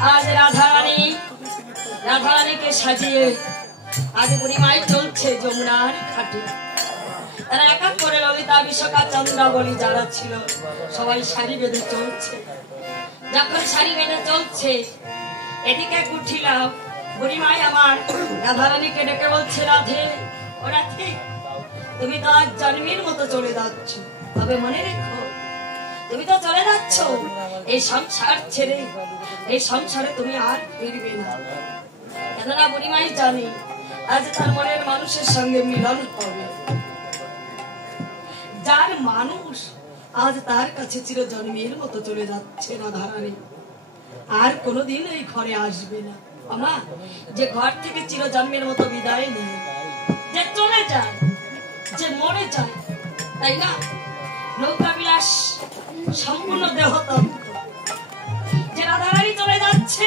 आज राधा रानी के साजिए आज बुढ़ीमाई चलছে যমুনার ঘাটে। তারা এক এক করে ললিতা বিশাখা চন্দ্রাবলী যারা ছিল সবাই শাড়ি বেঁধে চলছে। যখন শাড়ি বেঁধে চলছে এদিকে কুঠিলা বুড়িমাই আমার রাধারানীকে ডেকে বলছে, রাধে ও রাধে, তুমি তো আজ জন্মের মতো চলে যাচ্ছ, তবে মনে রেখো তুমি তো চলে যাচ্ছ এই সংসার ছেড়ে, এই সংসারে তুমি আর ফিরবে না। কেননা বুড়িমাই জানে আজ তার মনের মানুষের সঙ্গে মিলন হবে, যার মানুষ আজ তার কাছে চিরজন্মের মতো চলে যাচ্ছে রাধারানী, আর কোনোদিন এই ঘরে আসবে না। আমা যে ঘর থেকে চিরজন্মের মতো বিদায় নেই, যে চলে যায়, যে মরে যায়, তাই না? নৌকা বিলাস সম্পূর্ণ দেহতন্ত্র যে রাধারানী চলে যাচ্ছে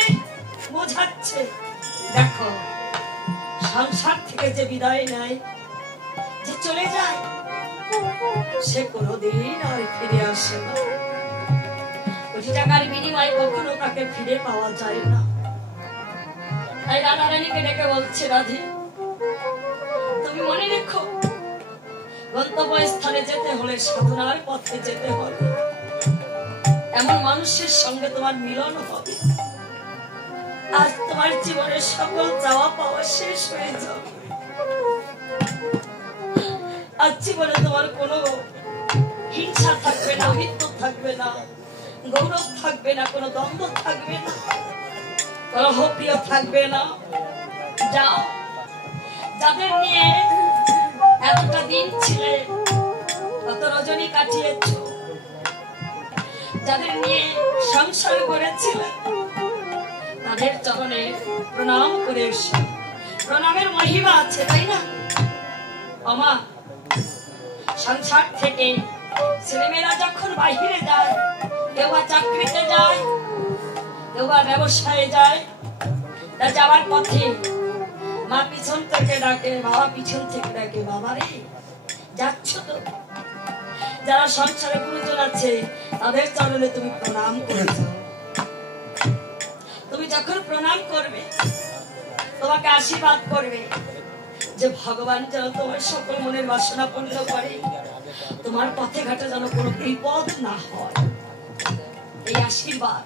বোঝাচ্ছে, দেখো সংসার থেকে যে বিদায় নেয়, যে চলে যায়, সে কোনোদিন আর ফিরে আসে না। কোটি টাকার বিনিময়ে কখনো তাকে ফিরে পাওয়া যায় না। তাই রাধারানীকে ডেকে বলছে, রাধে তুমি মনে রেখো গন্তব্যস্থানে যেতে হলে, সাধনার পথে যেতে হবে, এমন মানুষের সঙ্গে তোমার মিলন হবে। আজ তোমার জীবনের সকল চাওয়া পাওয়া শেষ হয়ে যাবে। আজ জীবনে তোমার কোনো হিংসা থাকবে না, মৃত্যু থাকবে না, গৌরব থাকবে না, কোনো দ্বন্দ্ব থাকবে না, কলহ প্রিয় থাকবে না। যাও, যাদের নিয়ে এতটা দিন ছিলে, কত রজনী কাটিয়েছ, যাদের নিয়ে সংসার করেছিলে, তাদের চরণে প্রণাম করে এসো। প্রণামের মহিমা আছে, তাই না? আমা সংসার থেকে ছেলেমেয়েরা যখন বাহিরে যায়, কেউ বা চাকরিতে যায়, কেউ বা ব্যবসায় যায়, তা যাওয়ার পথে মা পিছন থেকে ডাকে, বাবা পিছন থেকে ডাকে, বাবা রে যাচ্ছ তো? যারা সংসারে গুরুজন আছে তাদের চরণে তুমি প্রণাম করেছ। তুমি যখন প্রণাম করবে, তোমাকে আশীর্বাদ করবে যে ভগবান যেন তোমার সকল মনের বাসনা পূর্ণ করে, তোমার পথে ঘাটে যেন কোনো বিপদ না হয়, এই আশীর্বাদ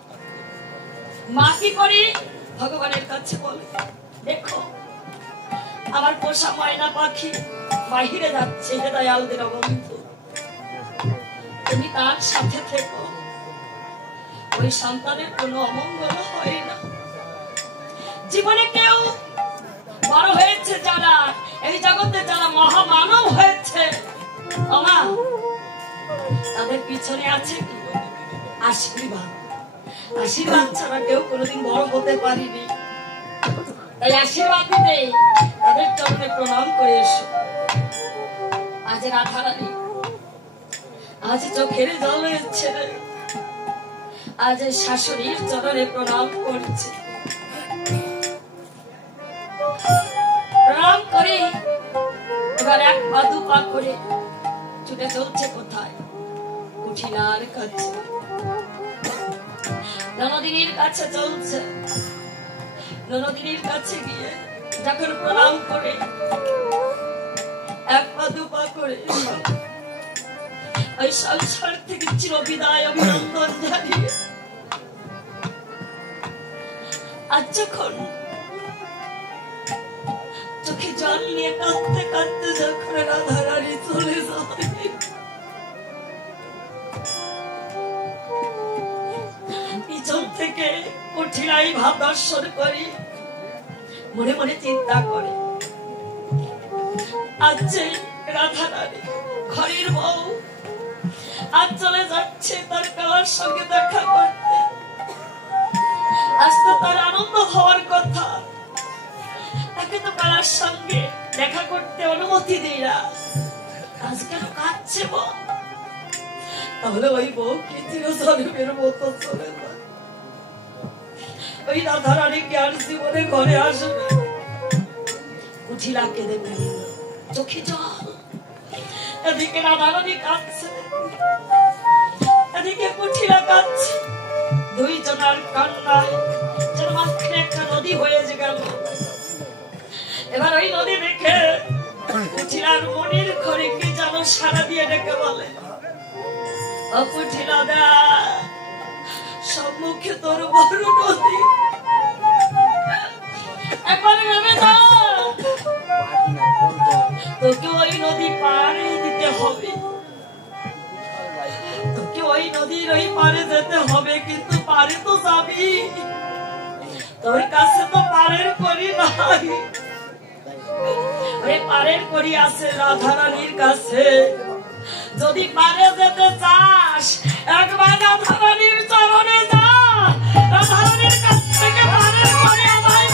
মা কি করে ভগবানের কাছে বলে, দেখো আমার পোষা ময়না পাখি বাহিরে যাচ্ছে, হে দয়ালদের বন্ধু, তুমি তার সাথে থেকো, ওই সন্তানের কোনো অমঙ্গল হয় না। জীবনে কেউ বড় হয়েছে যারা, এই জগতে যারা মহামানব হয়েছে, তাদের পিছনে আছে কি? আশীর্বাদ। আশীর্বাদ ছাড়া কেউ কোনোদিন বড় হতে পারিনি। তাই আশীর্বাদ দিতে তাদের চরণে প্রণাম করে এসো। আজ রাধারানী, আজ চোখের জল ছেড়ে আজ শাশুড়ির চরণে প্রণাম করছে। প্রণাম করে এবার এক পা দু পা করে ছুটে চলছে কোথায়? কুঠিলার কাছে, ননদিনীর কাছে চলছে। ননদিনীর কাছে গিয়ে যখন প্রণাম করে এক পা দু পা করে ওই সংসার থেকে চির বিদায় অভিনন্দন জানিয়ে আজ যখন চোখে জল নিয়ে কাঁদতে কাঁদতে যখন রাধারানী চলে যায়, পিছন থেকে কুঠিলাই ভাব দর্শন করি, মনে মনে চিন্তা করে আজ যে রাধারানী ঘরের বউ আজ চলে যাচ্ছে তার কালার সঙ্গে দেখা করতে, আজ তো তার আনন্দ হওয়ার কথা, তাকে তো কালার সঙ্গে দেখা করতে অনুমতি দেয় না, আজ কেন কাঁদছে বউ? তাহলে ওই বউ কি চিরজন্মের মতো চলে যায়? ওই রাধারানী কি আর জীবনে ঘরে আসবে? কুঠিলা কেঁদে ফেলে, চোখে জল। এদিকে রাধারানী কাঁদছে, এদিকে কুঠিলা কাঁদছে, দুইজনের কান্নায় যেন এবার ওই নদী দেখে কুঠিলার মনির ঘরে কি যেন সারা দিয়ে ডেকে বলে, ও কুঠিলা দা, সম্মুখে তোর বড় নদী, একবার ভেবে যা, তোকে ওই নদী পাড়ে দিতে হবে, তোকে ওই নদীর ওই পাড়ে যেতে হবে, কিন্তু পাড়ে তো যাবি, তোর কাছে তো পাড়ের করি নাই, ওই পাড়ের করি আছে রাধারানীর কাছে, যদি পাড়ে যেতে চাস একবার রাধারানীর চরণে যা, রাধারানীর কাছ থেকে পাড়ের করি আমায়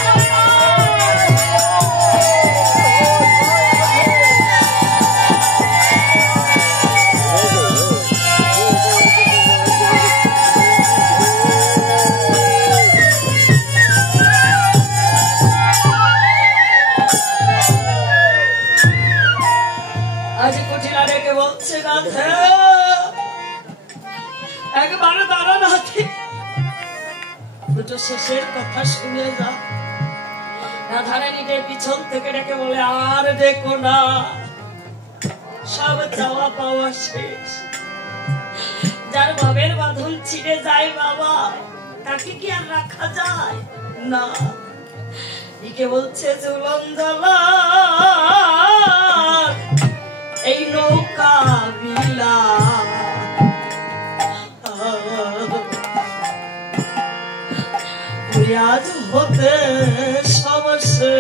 একবার দাঁড়া নাথি, দুটো শেষের কথা শুনে যা। রাধারানীদের পিছন থেকে ডেকে বলে, আর দেখো না, সব চাওয়া পাওয়া শেষ, যার ভাবের বাঁধন ছিঁড়ে যায় বাবা, তাকে কি আর রাখা যায় না। একে বলছে ঝুলন জ্বালা এই নৌকা বিলা, আজ হতে সমস্যা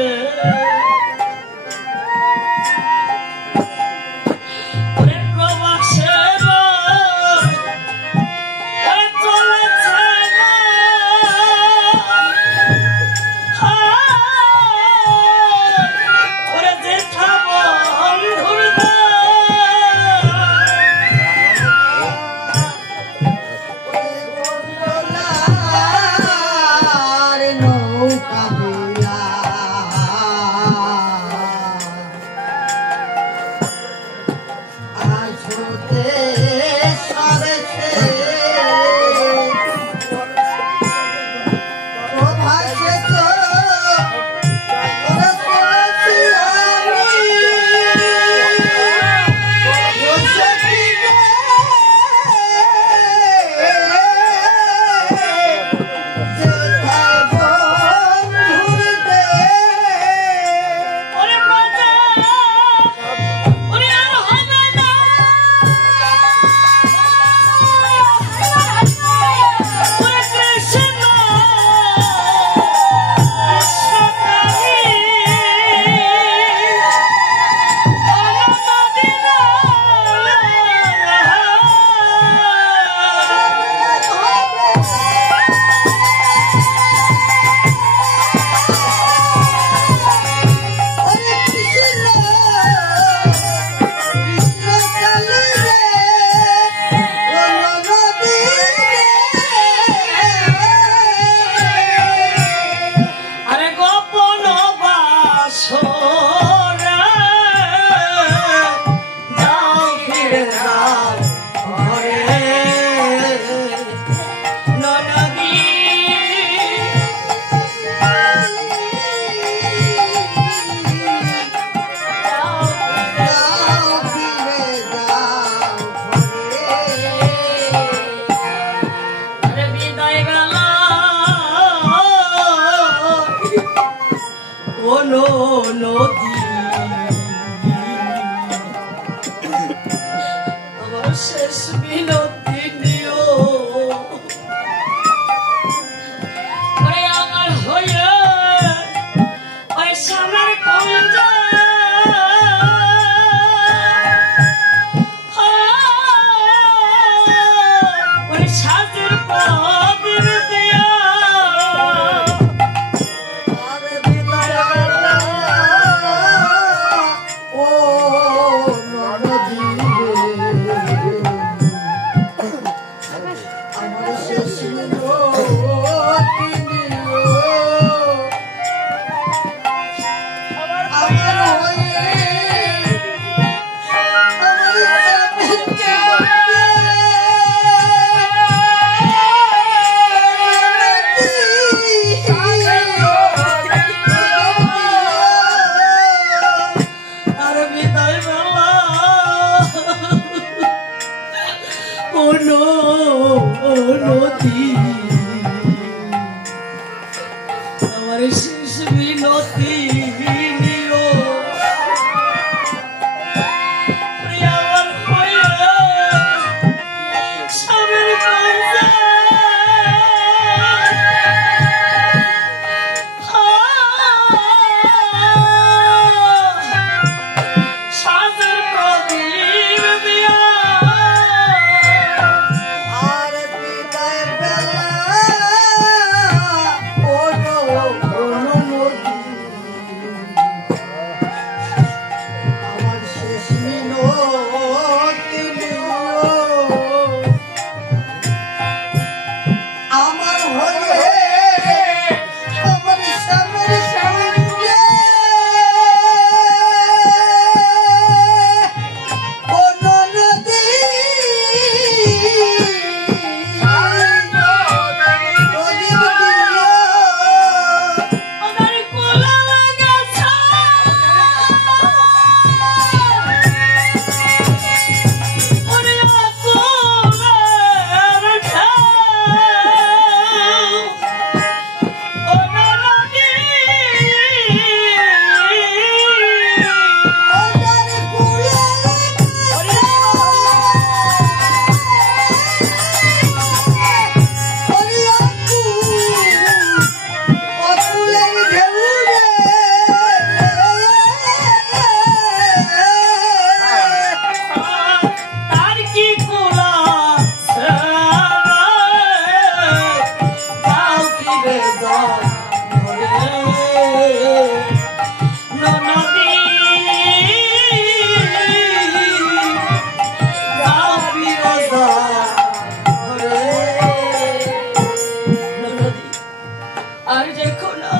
আর দেখো না,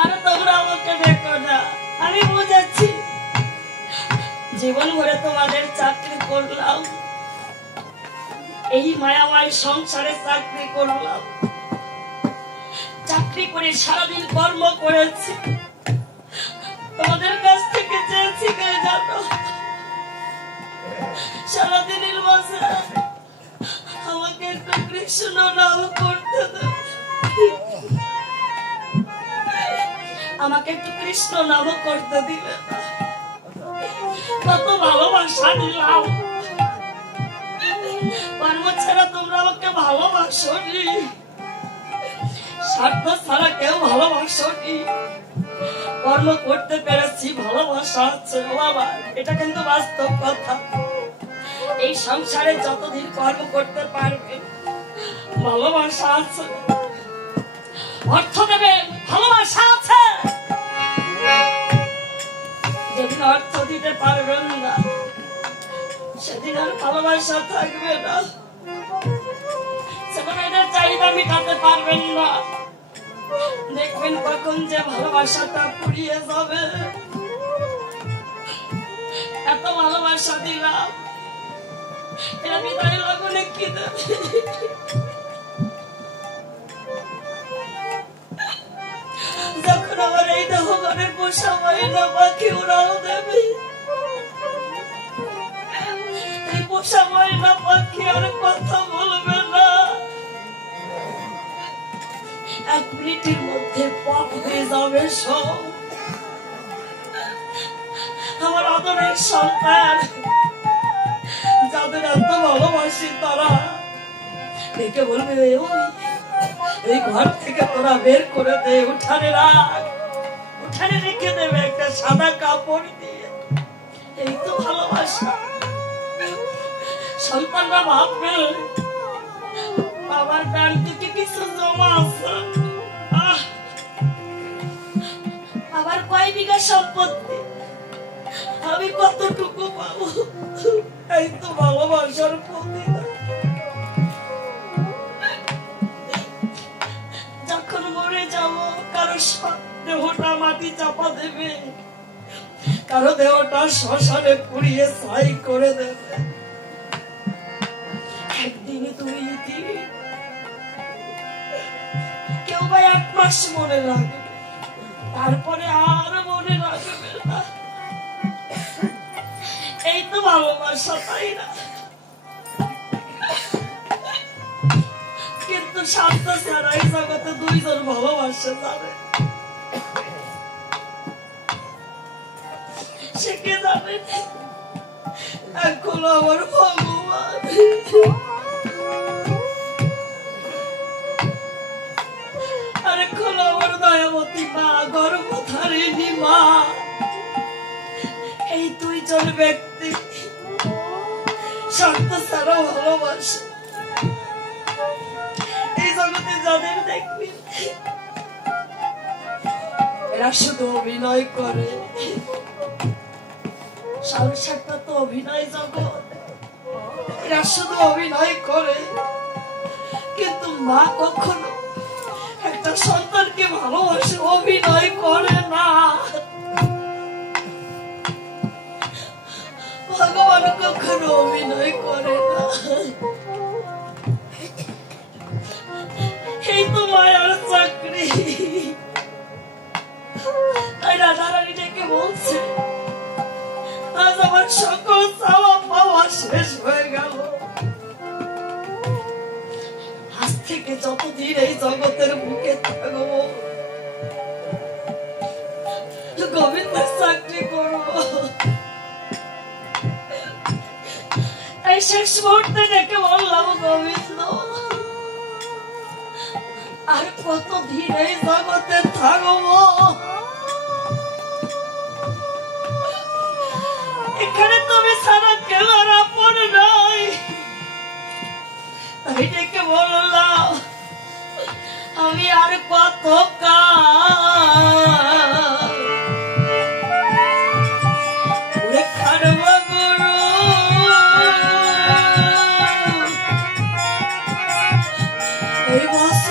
আর তোমরা আমাকে দেখো না। আমি বুঝেছি, জীবন ভরে তোমাদের চাকরি করলাম, এই মায়াময় সংসারে চাকরি করলাম, চাকরি করে সারাদিন কর্ম করেছি, তোমাদের কাছ থেকে চেয়েছি কে জানো, সারাদিনের মাঝে আমাকে একটু কৃষ্ণ নাম করতে দেবে, আমাকে একটু কৃষ্ণ নাম করতে দিলে না। কত ভালোবাসা দিলাম, কর্ম ছাড়া তোমরা আমাকে ভালোবাসোনি, স্বার্থ ছাড়া কেউ ভালোবাসোনি, কর্ম করতে পেরেছি, ভালোবাসা আছে বাবা, এটা কিন্তু বাস্তব কথা। এই সংসারে যতদিন কর্ম করতে পারবে ভালোবাসা আছে, অর্থ দেবে ভালোবাসা আছে, যেদিন অর্থ দিতে পারবেন না সেদিন আর ভালোবাসা থাকবে না, সেদিন এদের চাহিদা মেটাতে পারবেন না, দেখবেন কখন যে ভালোবাসাটা পুড়িয়ে যাবে। এত ভালোবাসা দিলাম, এরা বিদায় লগনে কি দেবে, যখন আমার এই দেহ ঘরে পোষা ময়না পাখি ওরাও দেবে, এই পোষা ময়না পাখি আর কথা বলবে না, এক মিনিটের মধ্যে পপ হয়ে যাবে সব। আমার আদরের সন্তান যাদের এত ভালোবাসি তারা দেখে বলবে, ওই এই ঘর থেকে তোরা বের করে দে, উঠানে রাখ, উঠানে রেখে দেবে একটা সাদা কাপড় দিয়ে, এই তো ভালোবাসা। সন্তানরা ভাববে বাবার ব্যাংক থেকে কিছু জমা আছে, আবার কয় বিঘা সম্পত্তি, আমি কতটুকু পাবো, এই তো ভালোবাসার প্রতিদান। যখন মরে যাব কারো দেহটা মাটি চাপা দেবে, কারো দেহটা শ্মশানে পুড়িয়ে ছাই করে দেবে, একদিন দুই দিন, কেউ বা 1 মাস মনে রাখবে, তারপরে আর মনে রাখবে না, এই তো ভালোবাসা, তাই না? কিন্তু স্বার্থ ছাড়া এই জগতে দুইজন ভালোবাসে যাবে, সে কে যাবে? এখন আমার ভগবান, আর এখন আমার দয়াবতী মা, গর্ভধারিণী মা, এই দুইজন ব্যক্তি স্বার্থ ছাড়া ভালোবাসে। এই জগতে যাদের দেখবি এরা শুধু অভিনয় করে, সংসারটা তো অভিনয় জগৎ, এরা শুধু অভিনয় করে, কিন্তু মা কখনো একটা সন্তানকে ভালোবাসে অভিনয় করে না। ভগবান কখনো অভিনয় করে না, এই তো মায়ার চাকরি। রাধারানী ডেকে বলছে, আজ আমার সকল চাওয়া পাওয়া শেষ হয়ে গেল, আজ থেকে যতদিন এই জগতের বুকে থাকবো গোবিন্দের চাকরি করবো। এই শেষ মুহূর্তে ডেকে বললাম, গোবিন্দ আর কতদিন এই জগতে থাকবো, এখানে তুমি ছাড়া কেউ আর আপন নাই। আমি ডেকে বললাম, আমি আর কত খাটবো গুরু, এই বছর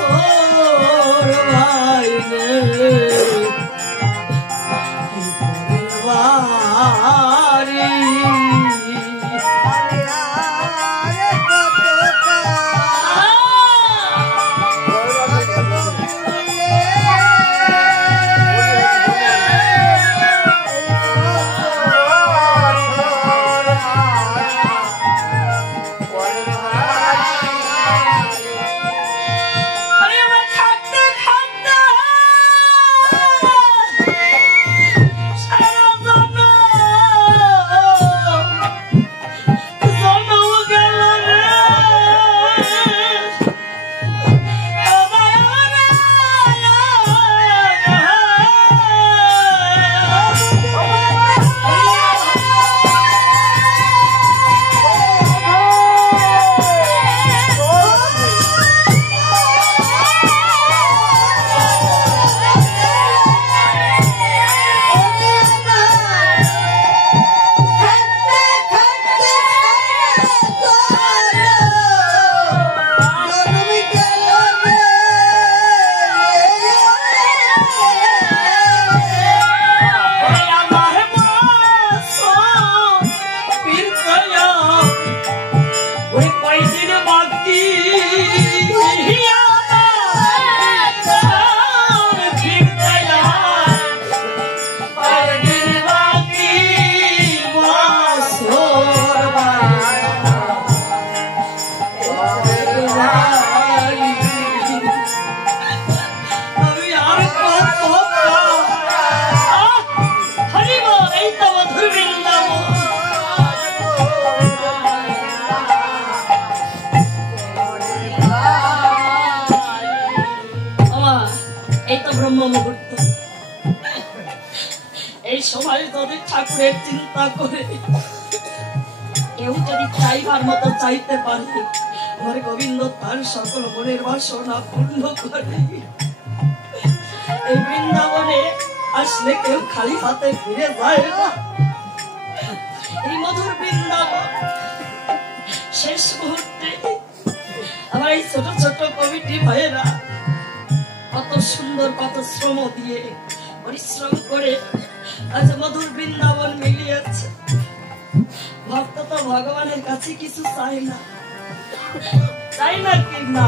ব্রহ্ম মুহূর্ত। এই সময় যদি ঠাকুরের চিন্তা করে কেউ যদি চাইবার মতো চাইতে পারে, আমার গোবিন্দ তার সকল মনের বাসনা পূর্ণ করে। এই বৃন্দাবনে আসলে কেউ খালি হাতে ফিরে যায় না। এই মধুর বৃন্দাবন শেষ মুহূর্তে আমার এই ছোট ছোট কমিটি ভাইয়েরা কত সুন্দর, কত শ্রম দিয়ে পরিশ্রম করে আজ মধুর বৃন্দাবন মিলিয়েছে। ভক্ত তো ভগবানের কাছে কিছু চাই না, চাই না কি না,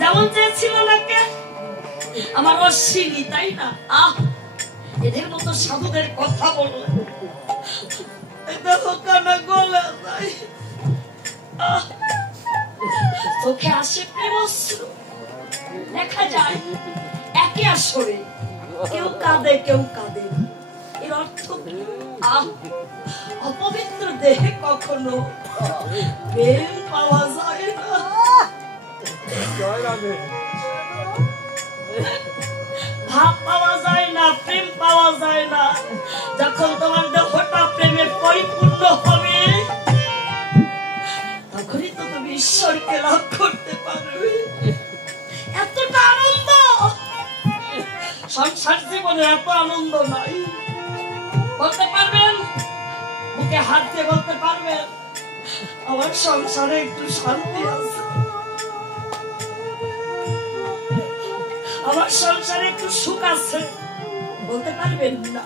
যেমন চেয়েছিল না কে আমার অশ্বিনী, তাই না? এদের মতো সাধুদের কথা বললে চোখে আসে প্রেমশ্রু, দেখা যায় একে আসরে কেউ কাঁদে কেউ কাঁদে। এর অর্থ অপবিত্র দেহে কখনো প্রেম পাওয়া যায় না। ভাব পাওয়া যায় না, প্রেম পাওয়া যায় না। যখন তোমার দেহটা প্রেমে পরিপূর্ণ হবে, তখনই তো তুমি ঈশ্বরকে লাভ করতে পারবে। এতটা আনন্দ সংসার জীবনে, এত আনন্দ নাই। বলতে পারবেন, বুকে হাত দিয়ে বলতে পারবেন আমার সংসারে একটু শান্তি আছে, আমার সংসারে একটু সুখ আছে? বলতে পারবেন না।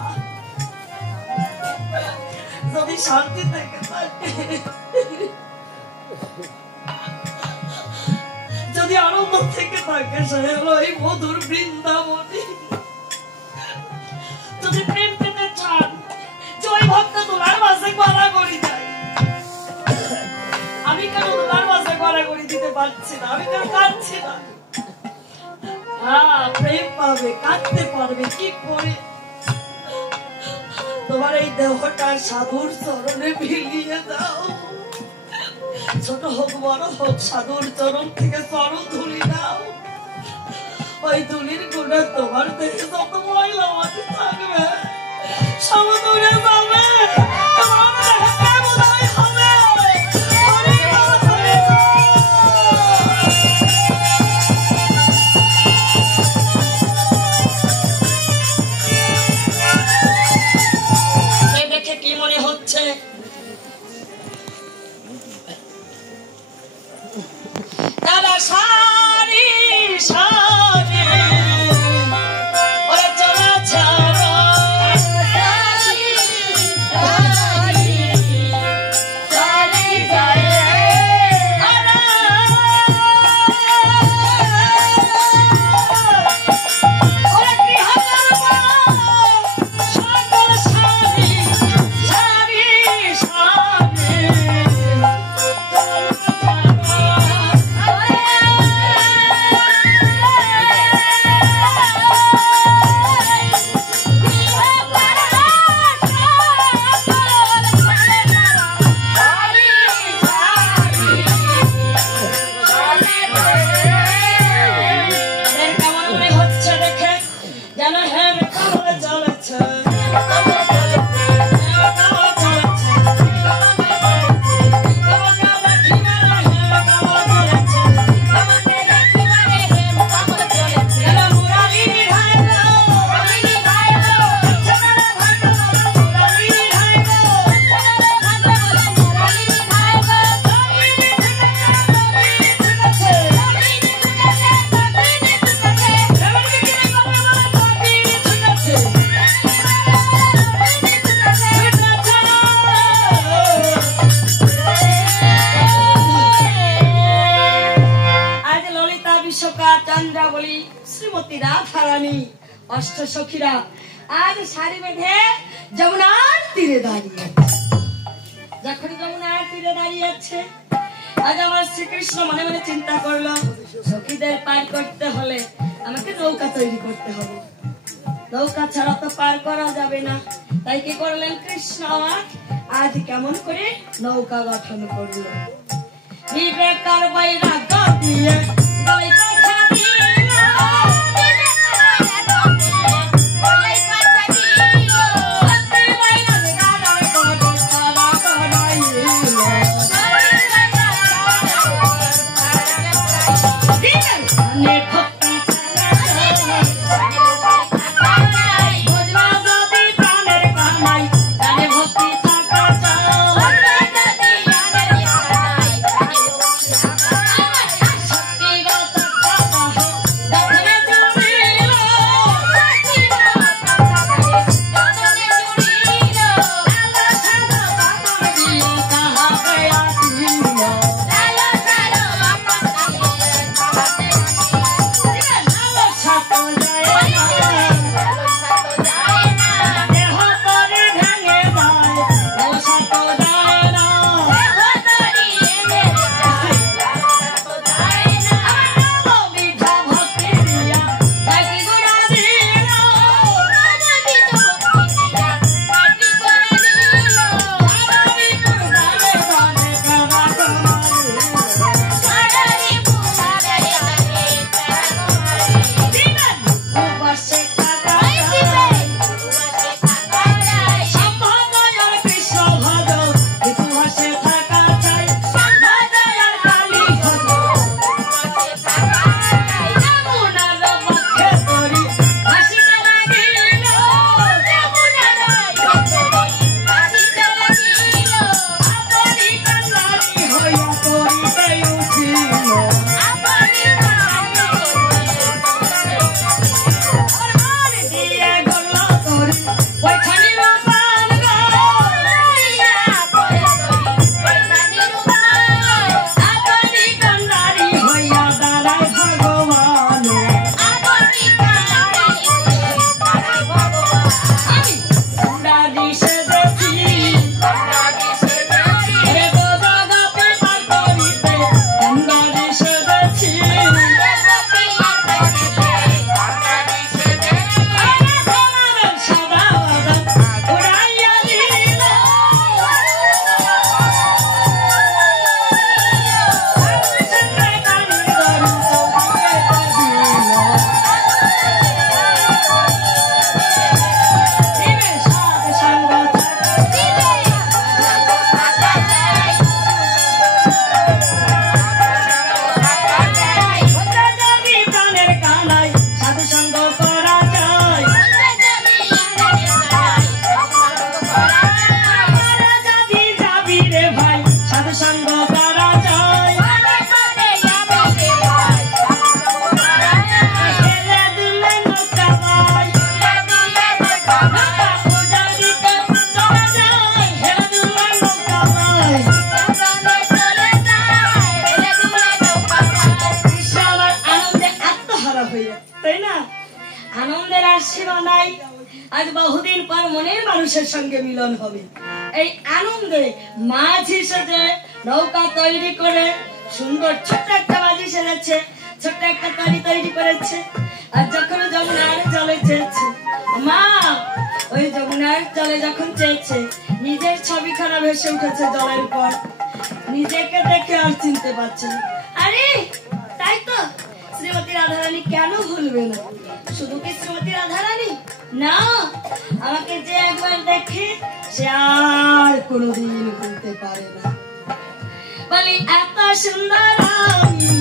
যদি শান্তি থেকে থাকে, যদি আনন্দ থেকে থাকে, সে হলো এই মধুর বৃন্দাবনে। যদি প্রেম পেতে চান, যে ওই ভক্ত তোলার মাঝে গড়াগড়ি দেয়, আমি কেন তোলার মাঝে গড়াগড়ি দিতে পারছি না? আমি কেন কাঁদছি না? প্রেম পাবে, কাঁদতে পারবে কি করে? তোমার এই দেহটা সাধুর চরণে বিলিয়ে দাও। ছোট হোক বড় হোক, সাধুর চরণ থেকে চরণ ধুলি দাও। ওই ধুলির গুণে তোমার দেহে যত ময়লা মাটি থাকবে সব দূরে যাবে। অষ্ট সখীরা আজ শাড়ি বেঁধে যমুনার তীরে দাঁড়িয়ে। যখন যমুনার তীরে দাঁড়িয়েছে, আজ আমার শ্রীকৃষ্ণ মনে মনে চিন্তা করলো, সখীদের পার করতে হলে আমাকে নৌকা তৈরি করতে হবে। নৌকা ছাড়া তো পার করা যাবে না। তাই কি করলেন কৃষ্ণ, আজ কেমন করে নৌকা গঠন করলো। বিবেকার বৈরাগ্য দিয়ে হইয়া, তাই না? আনন্দের আশীর্বাদ নাই। আজ বহুদিন পর মনের মানুষের সঙ্গে মিলন হবে। এই আনন্দে মাঝি সেজে নৌকা তৈরি করে সুন্দর ছোট্ট একটা মাঝি সেজেছে, ছোট্ট একটা তৈরি তৈরি করেছে। আর যখন যমুনার জলে চেয়েছে, মা ওই যমুনার জলে যখন চেয়েছে, নিজের ছবিখানা ভেসে উঠেছে জলের উপর। নিজেকে দেখে আর চিনতে পারছে না। আরে তাই তো, শ্রীমতী রাধারানী কেন ভুলবে না? শুধু কি শ্রীমতী রাধারানী না, আমাকে যে একবার দেখে সে আর কোনোদিন ভুলতে পারে না। বলি এত সুন্দর আমি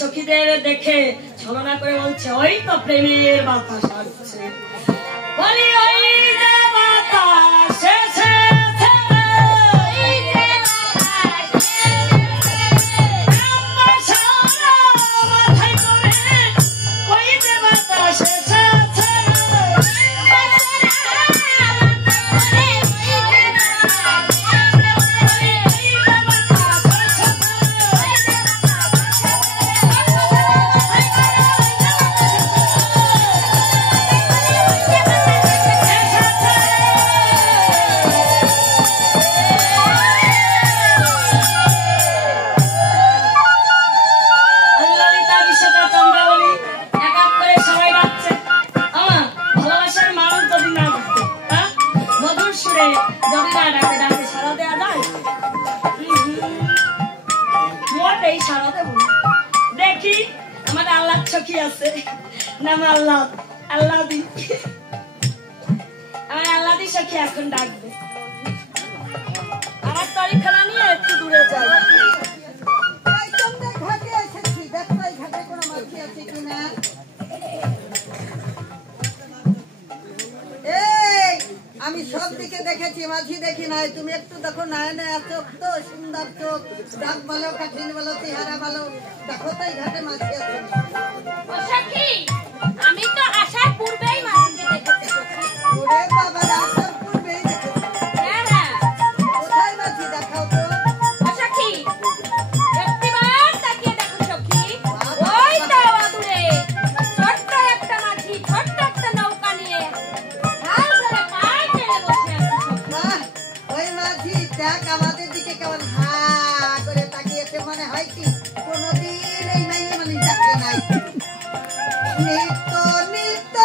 সখীদের দেখে ছলনা করে বলছে, ওই তো প্রেমের বাতাস আসছে। বলি ওই যে বাতাস এসেছে, মাথায় করে ওই যে বাতাস এসেছে। দেখি আমার আল্লাহ সখী আছে, নাম আল্লাহ, আল্লাদি। আমার আল্লাদি সখী এখন ডাকবে। আমার তরিখানা নিয়ে একটু দূরে যাই। আমি সব দিকে দেখেছি, মাঝি দেখি নাই। তুমি একটু দেখো, নয়নে চোখ তো সুন্দর চোখ, দাঁত ভালো, কাঠিন ভালো, চেহারা ভালো, দেখো তো এই ঘাটে মাঝি আছে। আমি তো আসার পূর্বেই মাঝিকে দেখেছি। ওরে বাবা, আসার পূর্বেই দেখেছি? কোথায় মাঝি, দেখাও তো। সখী একটিবার তাকিয়ে দেখো সখী, ওই তো দূরে ছোট্ট একটা মাঝি, ছোট্ট একটা নৌকা নিয়ে হাল ধরে পায় টেনে বসে আছে। ওই মাঝি দেখ আমাদের দিকে কেমন হা করে তাকিয়েছে, মনে হয় কি কোনদিন এই মাইয়ে মানুষ দেখে নাই। নিত্য নিত্য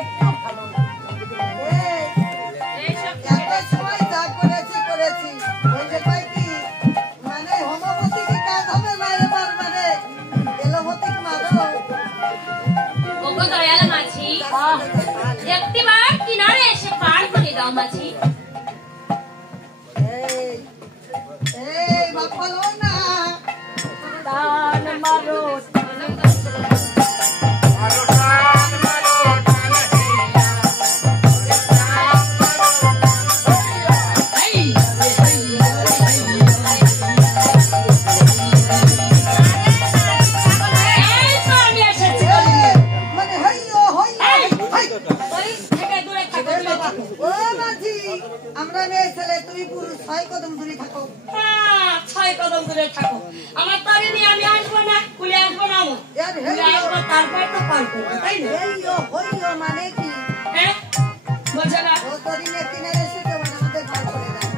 একটু ভালো না। এই সখী এত সময় যা করেছি ওই যে কয় কি মানে হোমোপ্যাথিক কাজ হবে না এবার মানে এলোপ্যাথিক মারো ওগো দয়াল মাঝি একটিবার কিনারে এসে পার করে দাও মাঝি। এই বাপালো না টান মারো মানে হইও ওই থেকে দূরে থাকো বাবা। ও মাঝি আমরা মেয়ে ছেলে তুই পুরুষ 6 কদম দূরে থাকো। 6 কদম দূরে থাকো। আমার তারে নিয়ে আমি আসবো না, কুলে আসবো না আমি। কুলে আসবো তারপর তো পার করবো, তাই না? হইও মানে কি হ্যাঁ বলছে না ও তরিনে কিনারে এসে তো মানে আমাদের ঘর করে দাও।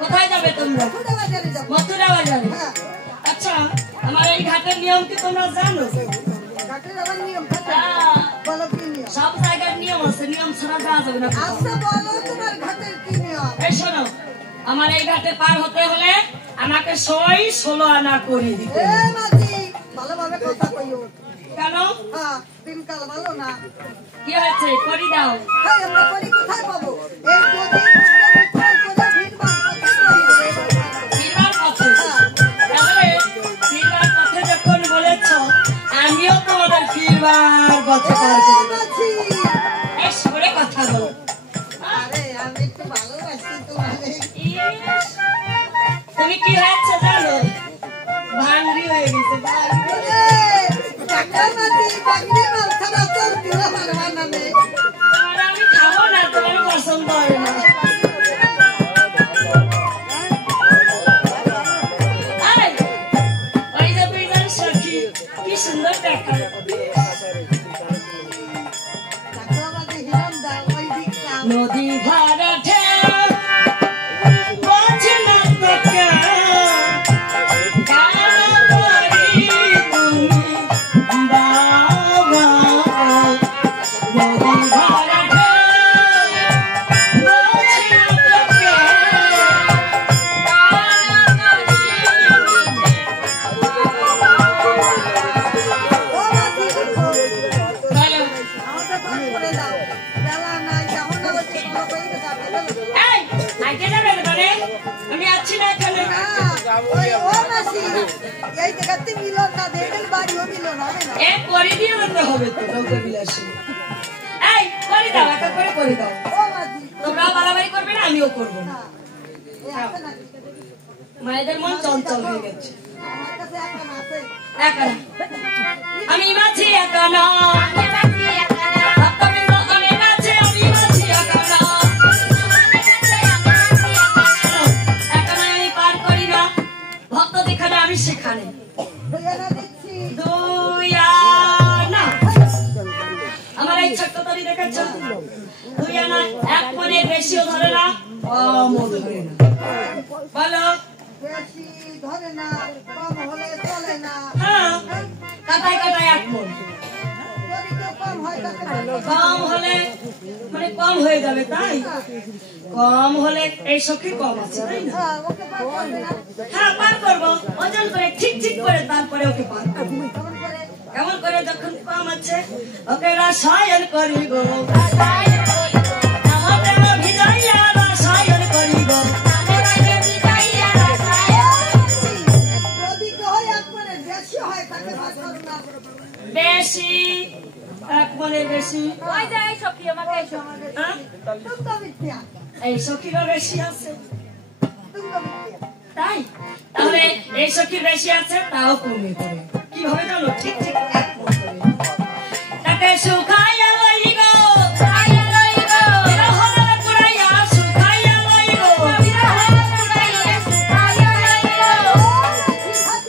কোথায় যাবে তোমরা? কোথা বাজারে যাবো? মথুরা বাজারে। হ্যাঁ আচ্ছা আমার এই ঘাটের নিয়ম কি তোমরা জানো? ঘাটের আবার নিয়ম থাকে বলো কি নিয়ম? সব জায়গার নিয়ম আছে, নিয়ম ছাড়া যাওয়া যাবে না। আচ্ছা বলো তোমার ঘাটের কি নিয়ম? এই শোনো, আমার এই ঘাটে পার হতে হলে আমাকে 16 আনা করে দিতে এ হবে। মাঝি ভালোভাবে কথা কইও। কেন? হ্যাঁ দিনকাল ভালো না। কি হয়েছে? করি দাও। হ্যাঁ আমরা করি কোথায় পাবো? এই যদি মুখটা করে ভিড় ফিরবার পথে। তাহলে ফিরবার পথে যখন বলেছ, আমিও তোমাদের ফিরবার পথে পার করবো। মাঝি বেশ করে কথা বলো। আরে আমি একটু ভালোবাসি তোমারে। ইস, তুমি কি হয়েছে জানো? ভাঙড়ি হয়ে গেছে, ভাঙড়ি। ওরে টাকা মাঝি বাগনি মাল ছাড়া চল দিও আমার বানানে। তোমার আমি খাবো না, তোমার পছন্দ হয় না। এই, ওই যে দুইজন সখী, কি সুন্দর দেখায়। টাকা মাঝি হিরণ দাও ওই দিক কাম। নদী ভরা ঢেউ বোঝে না তো কেউ, কেন করি তুমি বাবা? নদী ভরা ঢেউ বোঝে না তো কেউ, ও মাঝি বলো, আমাদের পার করে দাও। বেলা নাই যাও না হচ্ছে কোনো কইরে যাবে না। এই, আগে যাবেন মানে? আমি আছি না এখানে। ওই ও মাসি এই জায়গাতে মিলন না দেখেন বাড়িও মিলন হবে না। এ করে দিয়ে আনতে হবে তো, নৌকা বিলাসী। এই, করে দাও, একটা করে দাও। ও মাসি তোমরা বাড়াবাড়ি করবে না, আমিও করবো না। এই আছে না মায়েদের মন চঞ্চল হয়ে গেছে। আমার কাছে এখন আছে। একা না। আমি মাছি একা না। ভক্তবৃন্দ, আমি মাছি একা না। একা না, আমি পার করি না। ভক্ত যেখানে আমি সেখানে। দুইজনে দিচ্ছি। দুই আনা। আমার এই ছোট্ট তরি দেখেছ? দুই আনা, এক মনে বেশিও ধরে না, কমও ধরে না। বলো। বেশি ধরে না কম হলে চলে না। হ্যাঁ, কাটায় কাটায় এক মন। যদি কেউ কম হয় তাকে বলো। কম হলে মানে কম হয়ে যাবে, তাই? কম হলে এই সখী কম আছে, তাই না? হ্যাঁ, ওকে পার করবে না। হ্যাঁ, পার করবো। ওজন করে ঠিক ঠিক করে তারপরে ওকে পার করবো। কেমন করে? কেমন করে? যখন কম আছে ওকে রসায়ন করিব, আমাদের ভিজাইয়া রসায়ন করিব। যদি কেউ হয় এক মনে বেশি হয় তাকে ভাগ করো না। বেশি, এক মনে বেশি। ওই যে এই সখী আমাকে এসো। হ্যাঁ? তুঙ্গ মিথ্যা। এই সখীরও বেশি আছে, তুঙ্গ মিথ্যা। তাই? তাহলে এই সখীর বেশি আছে, তাও কমে করে। কিভাবে জানো? ঠিক ঠিক এক মন করে। তাকে শুকাইয়া লইব, বিরহরে পুরাইয়া শুকাইয়া লইব।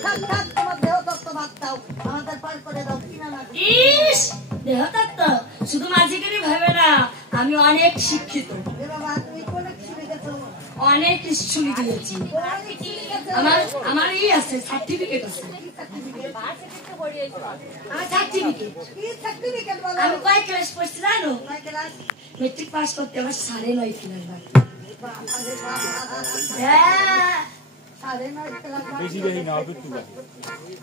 থাক, তোমার দেহ তত্ত্ব বাদ দাও। আমাদের পার করে দাও। কিনা না ইস, দেহতত্ত্ব শুধু মাঝিগিরি ভাবে না, আমি অনেক শিক্ষিত, এ বাবা তুমি কোনে শিখে গেছো? অনেক স্কুলে গিয়েছি। কোনে শিখে গেছো? আমার আছে, সার্টিফিকেট আছে। পড়িয়েছো? আমার সার্টিফিকেট। কি সার্টিফিকেট বলো? আমি কয় ক্লাস পড়ছি জানো? কয় ক্লাস? মেট্রিক পাস করতে আমার 9.5 ক্লাস বাকি। বাবারে বাবা। হ্যাঁ, 9.5 ক্লাস বাকি। বেশি বেশি না একটু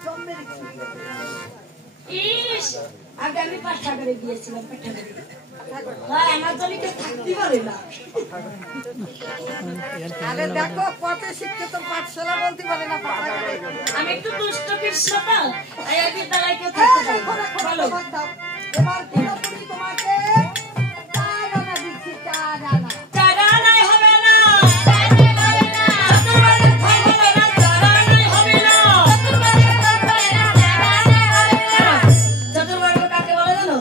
জম্মে ইস, আগে আমি পাঠাগারে গিয়েছিলাম, পাঠাগারে। হ্যাঁ, আমার জন্য কেউ থাকতে পারে না। আরে দেখো কত শিক্ষিত পাঠশালা বলতে পারে না পাঠাগারে। আমি একটু দুষ্ট কৃষ্ণ তো, তাই আমি বিদ্যালয়ে কেউ থাকতে পারে না। বলো। এবার পুরোপুরি তোমাকে 4 আনা দিচ্ছি, 4 আনা। চার আনায় হবে না। চতুর্বারের ফল হবে না, চার আনায় হবে না। চতুর্বর্গ কাকে বলে জানো?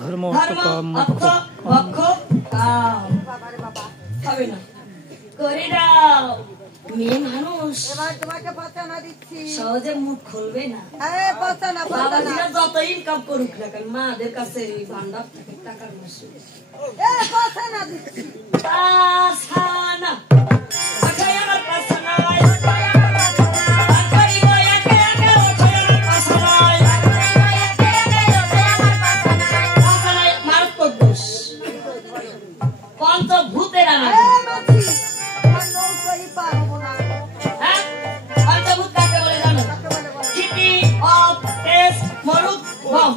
ধর্ম ধর্ম, অর্থ, মোক্ষ, কাম। বাবারে বাবা। হবে না। করে দাও। মেয়ে মানুষ এবার তোমাকে 5 আনা দিচ্ছি। সহজে মুখ খুলবে না। এই 5 আনা, 5 আনা। বাবাজিরা যত ইনকাম করুক না কেন, মাদের কাছে এই ভান্ডার থাকে টাকার মাসে। এই 5 আনা দিচ্ছি। পাছানা। আঠাই আমার পাছানায়। আর করিব একে একে ওঠাই আমার পাছানায়। পাছানায় মারাত্মক দোষ। পঞ্চভূতের আনা। এই মাছি, তোমার নৌকোই পার হবো না। হ্যাঁ? পঞ্চভূত কাকে বলে জানো? কাকে বলে বলো? খিটি, অপ, তেজ, মরুদ, গম।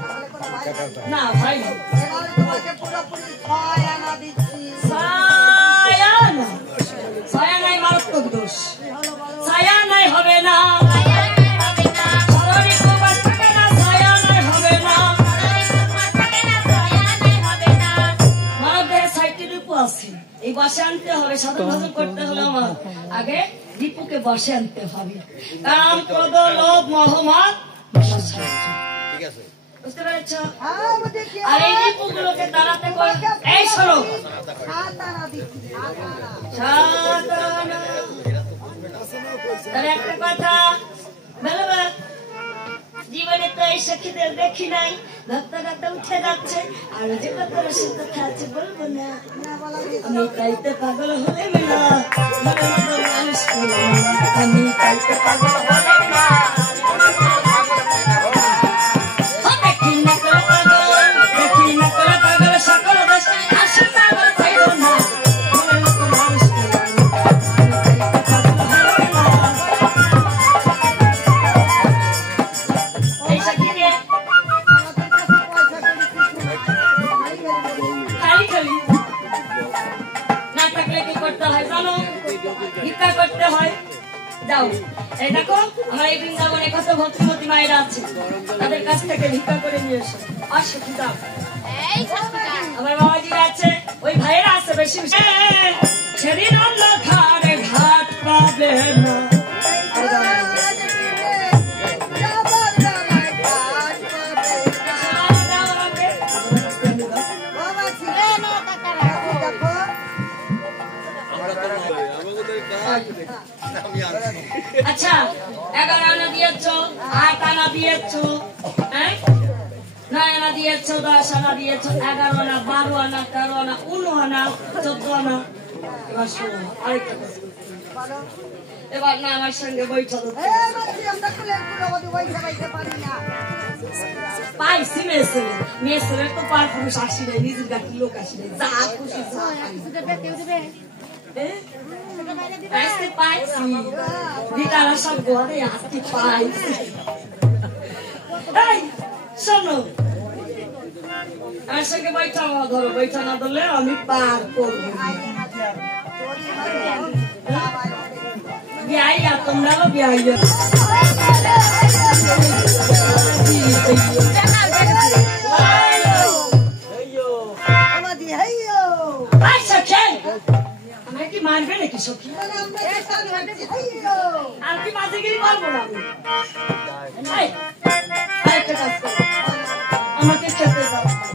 তাহলে কোনো ভাই নেই। না ভাই, এবার তোমাকে পুরোপুরি 6 আনা দিচ্ছি। ছায়ানা। ছায়ানাই মারাত্মক দোষ। কি হলো বলো? ছায়ানাই হবে না। সররি কুমার থাকে না, ছায়ানাই হবে না। মানবদের 60টি রিপু আছে। এই বসে আনতে হবে, সাধন ভজন করতে হলে আমার আগে রিপুকে বসে আনতে হবে। কাম, ক্রোধ, লোভ, মোহ, মদ, বুঝতে পেরেছ? হ্যাঁ, বুঝেছি। আর এই রিপুগুলোকে দাঁড়াতে করে এই শোনো, 7 আনা দিচ্ছি, 7 আনা। সাধনা। তবে একটা কথা বলো বা, জীবনে তো এই সখীদের দেখি নাই, ভক্ত ভক্ত উঠে যাচ্ছে, আর যে কত রসের কথা আছে বলবো না। না বলা দিচ্ছি। আমি তাইতে পাগল হলে না, মনের মতো মানুষ পেলে না। আমি তাইতে পাগল হলে না। ও দেখি না করে পাগল, দেখি না করে পাগল, সকল দোষ আসে পাগল পাইল না। মনের মতো মানুষ পেলে না। আমি তাইতে পাগল হলে না। এই সখীকে আমাদের কাছে পয়সা করি কিছু নাই। নাই বলি। খালি খালি না থাকলে কি করতে হয় জানো? ভিক্ষা করতে হয়। যাও, এই দেখো আমার এই বৃন্দাবনে কত ভক্তিমতী মায়েরা আছে, তাদের কাছ থেকে ভিক্ষা করে নিয়ে এসো। আর সত্যি দাও, আমার বাবাজিরা আছে, ওই ভাইয়েরা আছে বেশি বেশি। সেদিন অন্য ঘাড়ে ঘাট পাবে না। যাবার বেলায় কাজ পাবে। বাবা ছিল না টাকারা। দেখো আচ্ছা, 11 আনা দিয়েছ, 8 আনা দিয়েছ, হ্যাঁ? 9 আনা দিয়েছ, 10 আনা দিয়েছ, 11 আনা, 12 আনা, 13 আনা, 19 আনা, 14 আনা। এবার শোনো, আরেকটা কথা বলছি। বলো। এবার না আমার সঙ্গে বৈঠক হচ্ছে। এই মাছি, আমরা কুলের পুরোবধি পয়সা পাইতে পারি না। পাইছি মেসেলে, মেসেলের তো পার পুরুষ আসি নাই, নিজের গাড়ির লোক আসি নাই, যা খুশি যা খাই। আজকে পাইছি, বিকারা সব ঘরে আজকে পাইছি। এই শোনো, আমার সঙ্গে বৈঠা ধরো, বৈঠা না ধরলে আমি পার করবো। বিয়াইয়া তোমরাও বিয়াইয়া। আমাদি হাইয়ো। আচ্ছা খেল, আমার কি মারবে নাকি সখী? আমরা সামনে হাইয়ো। আর কি মাঝেগিরি করবো না আমি। এই, আরেকটা কাজ করো, আমাকে